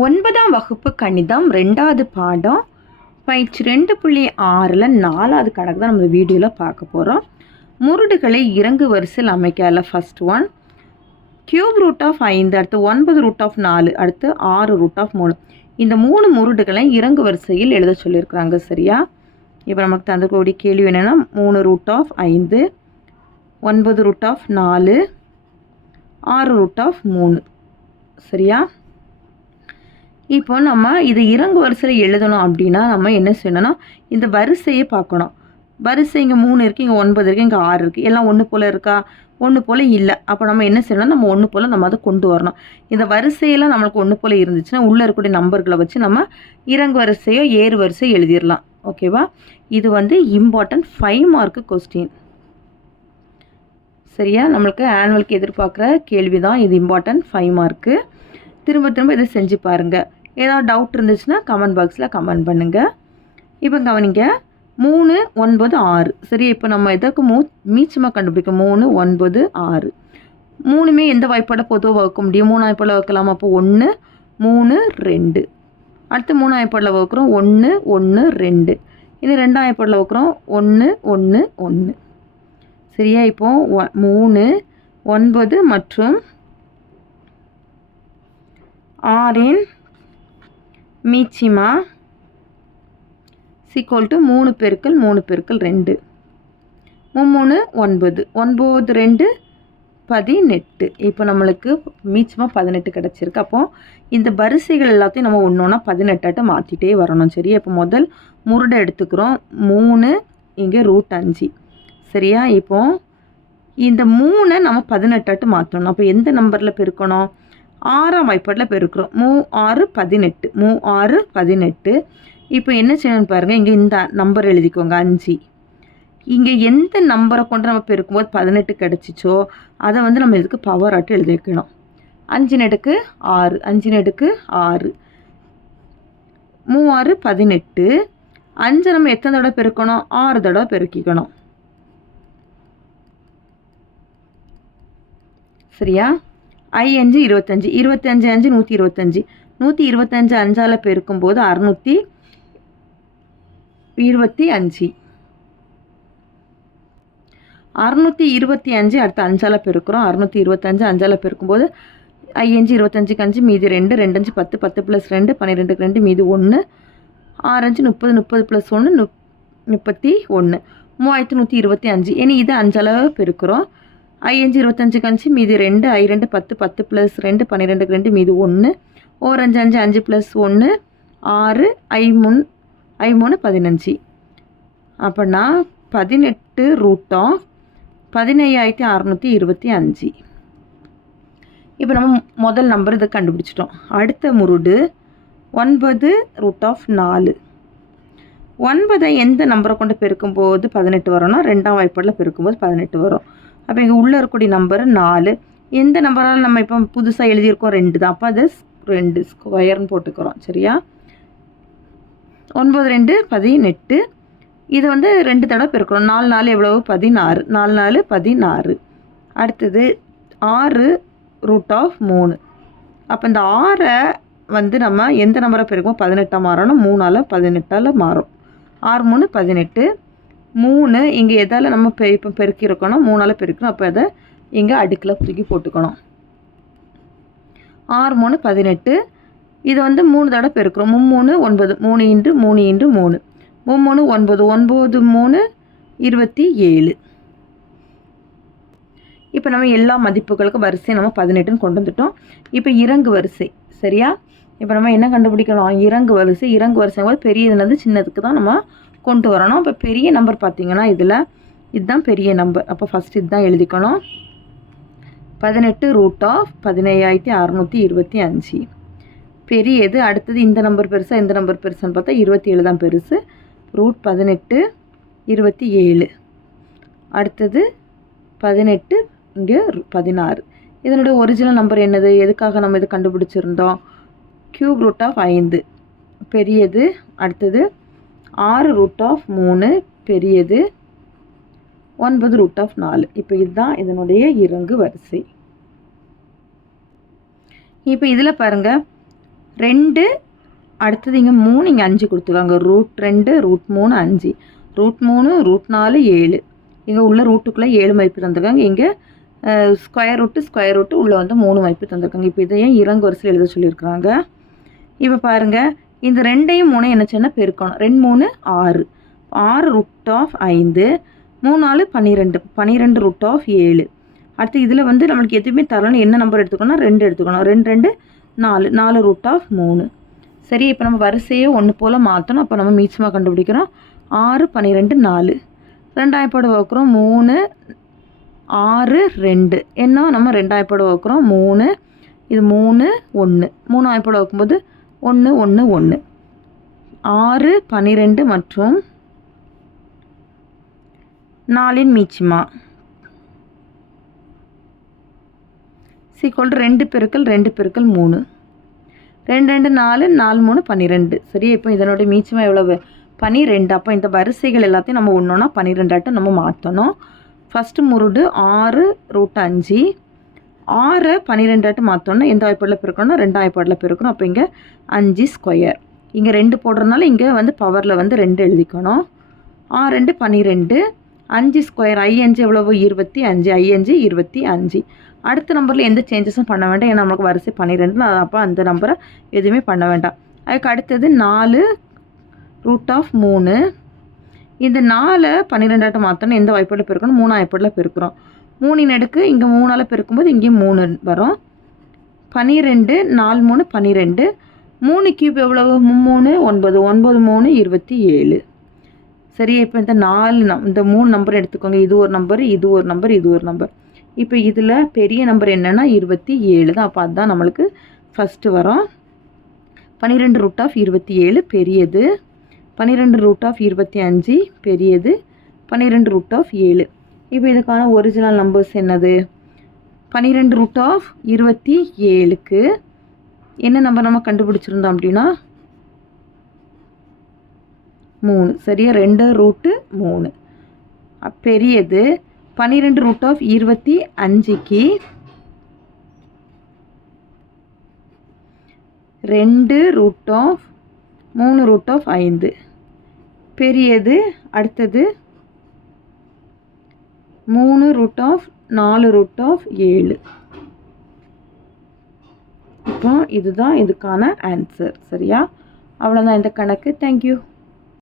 9ஆம் வகுப்பு கணிதம் 2வது பாடம் பயிற்சி 2.6ல் 4வது கணக்கு தான் நம்ம வீடியோவில் பார்க்க போகிறோம். முருடுகளை இறங்கு வரிசையில் அமைக்கல. First one cube root of 5, அடுத்து 9 ரூட் ஆஃப் 4, அடுத்து 6 ரூட் ஆஃப் 3. இந்த 3 முருடுகளை இறங்கு வரிசையில் எழுத சொல்லியிருக்கிறாங்க. சரியா? இப்போ நமக்கு தந்தக்கூடிய கேள்வி என்னென்னா 3 root of 5, 9 root of 4, 6 root of 3. சரியா? இப்போ நம்ம இது இறங்கு வரிசையில் எழுதணும் அப்படின்னா நம்ம என்ன செய்யணும்னா இந்த வரிசையை பார்க்கணும். வரிசை இங்கே 3 இருக்குது, இங்கே 9 இருக்குது, இங்கே 6 இருக்குது. எல்லாம் ஒன்று போல் இருக்கா? ஒன்று போல் இல்லை. அப்போ நம்ம என்ன செய்யணும், நம்ம ஒன்று போல் நம்ம அதை கொண்டு வரணும். இந்த வரிசையெல்லாம் நம்மளுக்கு ஒன்று போல் இருந்துச்சுன்னா உள்ளே இருக்கக்கூடிய நம்பர்களை வச்சு நம்ம இறங்கு வரிசையோ ஏறு வரிசையோ எழுதிடலாம். ஓகேவா? இது இம்பார்ட்டன்ட் 5 மார்க்கு கொஸ்டின். சரியா? நம்மளுக்கு ஆனுவலுக்கு எதிர்பார்க்குற கேள்வி தான் இது. Important 5 mark. திரும்ப திரும்ப இதை செஞ்சு பாருங்கள். ஏதாவது டவுட் இருந்துச்சுன்னா கமெண்ட் பாக்ஸில் கமெண்ட் பண்ணுங்கள். இப்போ கவனிங்க, 3, 9, 6. சரி, இப்போ நம்ம எதற்கு மீச்சமாக கண்டுபிடிக்கும். 3, 9, 6 மூணுமே எந்த வாய்ப்பாட பொதுவாக வகுக்க முடியும்? 3 வாய்ப்பாடில் வகுக்கலாம். அப்போ 1, 3, 2. அடுத்து 3 வாய்ப்பாடில் வகுக்கிறோம். 1, 1, 2. இனி 2 வாய்ப்பாடில் வகுக்கிறோம். 1, 1, 1. சரியா? இப்போ 3, 9 மற்றும் 6 மீச்சிமா = 3 பெருக்கல் 3 பெருக்கல் 2. 3, 9. 9, 2, 18. இப்போ நம்மளுக்கு மீச்சமா 18 கிடச்சிருக்கு. அப்போ இந்த வரிசைகள் எல்லாத்தையும் நம்ம ஒன்றா 18 மாற்றிட்டே வரணும். சரியா? இப்போ முதல் முருடை எடுத்துக்கிறோம். 3, இங்கே √5. சரியா? இப்போ இந்த 3 நம்ம 18 மாற்றணும். அப்போ எந்த நம்பரில் பெருக்கணும்? 6ஆம் வாய்ப்பாடில் பெருக்கிறோம். 3 6 18. 3 6 18. இப்போ என்ன செய்யணும்னு பாருங்கள். இங்கே இந்த நம்பர் எழுதிக்கோங்க, 5. இங்கே எந்த நம்பரை கொண்டு நம்ம பெருக்கும்போது 18 கிடச்சிச்சோ அதை நம்ம இதுக்கு பவர் ஆட்டு எழுதி வைக்கணும். 5 அடுக்கு 6, 5 அடுக்கு 6, 3 6 18. 5 நம்ம எத்தனை தடவை பெருக்கணும்? 6 தடவை பெருக்கிக்கணும். சரியா? 5 25. 25 5 125. 125 5ஆல் பெருக்கும்போது 625. 625 அடுத்து 5ஆல் பெருக்கிறோம். 625 5ஆல் பெருக்கும்போது 5 25 5 மீதி 2, 2 5 10, 10 + 2 12, 2 மீதி 1, 6 5 30, 30 + 1 31, 3125. இனி இது 5ஆல் பெருக்கிறோம். 5 25 5 மீதி 2, 2 10, 10 + 2 12, 2 மீதி 1, 1 5 5 5 + 1 6, 5 3 15. அப்படின்னா 18 ரூட் ஆஃப் 15625. இப்போ நம்ம முதல் நம்பர் இதை கண்டுபிடிச்சிட்டோம். அடுத்த முருடு 9 ரூட் ஆஃப் 4. 9 எந்த நம்பரை கொண்டு பெருக்கும்போது 18 வரும்னா 2ஆம் வாய்ப்பாடில் பெருக்கும்போது 18 வரும். அப்போ இங்கே உள்ளே இருக்கக்கூடிய நம்பர் 4. எந்த நம்பரால் நம்ம இப்போ புதுசாக எழுதியிருக்கோம்? 2 தான். அப்போ அது 2 ஸ்கொயர்னு போட்டுக்கிறோம். சரியா? 9 2 18. இது 2 தடவை பெருக்கிறோம். 4 4 எவ்வளவு? 16. 4 4 16. அடுத்தது 6 ரூட் ஆஃப் 3. அப்போ இந்த 6ஐ நம்ம எந்த நம்பரை பெருக்கும்? 18 மாறணும். 3ஆல் 18ஆல் மாறும். 6 3 18. 3 இங்கே எதால் நம்ம இப்போ பெருக்கியிருக்கணும்? 3ஆல் பெருக்கணும். அப்போ அதை இங்கே அடுக்கில் தூக்கி போட்டுக்கணும். 6 3 18. இது 3 தடவை பெருக்கிறோம். 3 9. 3 × 3 × 3. 3 9. 9 3 27. இப்போ நம்ம எல்லா மதிப்புகளுக்கும் வரிசை நம்ம 18ன்னு கொண்டு வந்துட்டோம். இப்போ இறங்கு வரிசை. சரியா? இப்போ நம்ம என்ன கண்டுபிடிக்கணும்? இறங்கு வரிசை. இறங்கு வரிசை பெரியதுனது சின்னதுக்கு தான் நம்ம கொண்டு வரணும். இப்போ பெரிய நம்பர் பார்த்திங்கன்னா இதில் இதுதான் பெரிய நம்பர். அப்போ ஃபஸ்ட் இதுதான் எழுதிக்கணும். 18 ரூட் ஆஃப் 15625 பெரியது. அடுத்தது இந்த நம்பர் பெருசா இந்த நம்பர் பெருசான்னு பார்த்தா 27 தான் பெருசு. √18 27. அடுத்தது 18, இங்கே 16. இதனுடைய ஒரிஜினல் நம்பர் என்னது? எதுக்காக நம்ம இது கண்டுபிடிச்சிருந்தோம்? கியூப் ரூட் ஆஃப் 5 பெரியது. அடுத்தது 6 ரூட் ஆஃப் 3 பெரியது. 9 ரூட் ஆஃப் 4. இப்போ இதுதான் இதனுடைய இறங்கு வரிசை. இப்போ இதில் பாருங்கள், 2 அடுத்தது இங்கே 3 இங்கே 5 கொடுத்துருக்காங்க. √2 √3 5 √3 √4 7 இங்கே உள்ள ரூட்டுக்குள்ளே 7 மதிப்பு தந்திருக்காங்க. இங்கே ஸ்கொயர் ரூட்டு உள்ளே வந்து 3 மதிப்பு தந்திருக்காங்க. இப்போ இதையும் இறங்கு வரிசையில் எழுத சொல்லியிருக்கிறாங்க. இப்போ பாருங்கள், இந்த 2ஐயும் 3 என்ன செய்யணும் பெருக்கணும். 2 3 6 6 √5 3 4 12 12 √7. அடுத்து இதில் வந்து நம்மளுக்கு எதுவுமே தரலன்னு என்ன நம்பர் எடுத்துக்கணும் 2 எடுத்துக்கணும். 2 2 4 4 √3. சரி, இப்போ நம்ம வரிசையை ஒன்று போல் மாற்றணும். அப்போ நம்ம மீச்சமாக கண்டுபிடிக்கிறோம். 6 12 4 ரெண்டாயப்போடு வகுக்கிறோம். 3 6 2 என்ன நம்ம ரெண்டாயப்போடு வகுக்கிறோம். 3 இது 3 1 3ஆயப்போடு வகுக்கும்போது 1 1 1 6 12 மற்றும் 4 மீச்சிமா = 2 பெருக்கல் 2 பெருக்கல் 3 2 2 4 4 3 12. சரி, இப்போ இதனுடைய மீச்சமாக எவ்வளவு 12. அப்போ இந்த வரிசைகள் எல்லாத்தையும் நம்ம ஒன்றா 12 நம்ம மாற்றணும். ஃபஸ்ட்டு முருடு 6 √5 6 12 மாற்றோன்னா எந்த வாய்ப்பாடில் பெருக்கணும்னா 2 வாய்ப்பாடில் பெருக்கணும். அப்போ இங்கே 5 ஸ்கொயர் இங்கே 2 போடுறதுனால இங்கே வந்து பவரில் வந்து 2 எழுதிக்கணும். 6 2 12 5 ஸ்கொயர் I 5 எவ்வளவு 25 I 5 25. அடுத்த நம்பரில் எந்த சேஞ்சஸும் பண்ண வேண்டாம். ஏன்னா நம்மளுக்கு வரிசை 12. அப்போ அந்த நம்பரை எதுவுமே பண்ண வேண்டாம். அதுக்கு அடுத்தது 4 √3 இந்த 4 12 மாற்றணும். எந்த வாய்ப்பாடில் பெருக்கணும் 3 வாய்ப்பாடில் பெருக்கிறோம். 3 அடுக்கு இங்கே 3ஆல் பெருக்கும்போது இங்கேயும் 3 வரும். 12 4 3 12 3 கியூப் எவ்வளவு 3 9 9 3 27. சரி, இப்போ இந்த 3 நம்பர் எடுத்துக்கோங்க. இது ஒரு நம்பர், இது ஒரு நம்பர், இது ஒரு நம்பர். இப்போ இதில் பெரிய நம்பர் என்னென்னா 27 தான். அப்போ அதுதான் நம்மளுக்கு ஃபஸ்ட்டு வரும். 12 √27 பெரியது, 12 √25 பெரியது, 12 √7. இப்போ இதுக்கான ஒரிஜினல் நம்பர்ஸ் என்னது 12 √27க்கு என்ன நம்பர் நம்ம கண்டுபிடிச்சிருந்தோம் அப்படின்னா 3. சரியா, 2√3 பெரியது. 12 √25க்கு 2√3 பெரியது. அடுத்தது 3√4 இப்போ இதுதான் இதுக்கான ஆன்சர். சரியா, அவ்வளோதான் இந்த கணக்கு. தேங்க்யூ.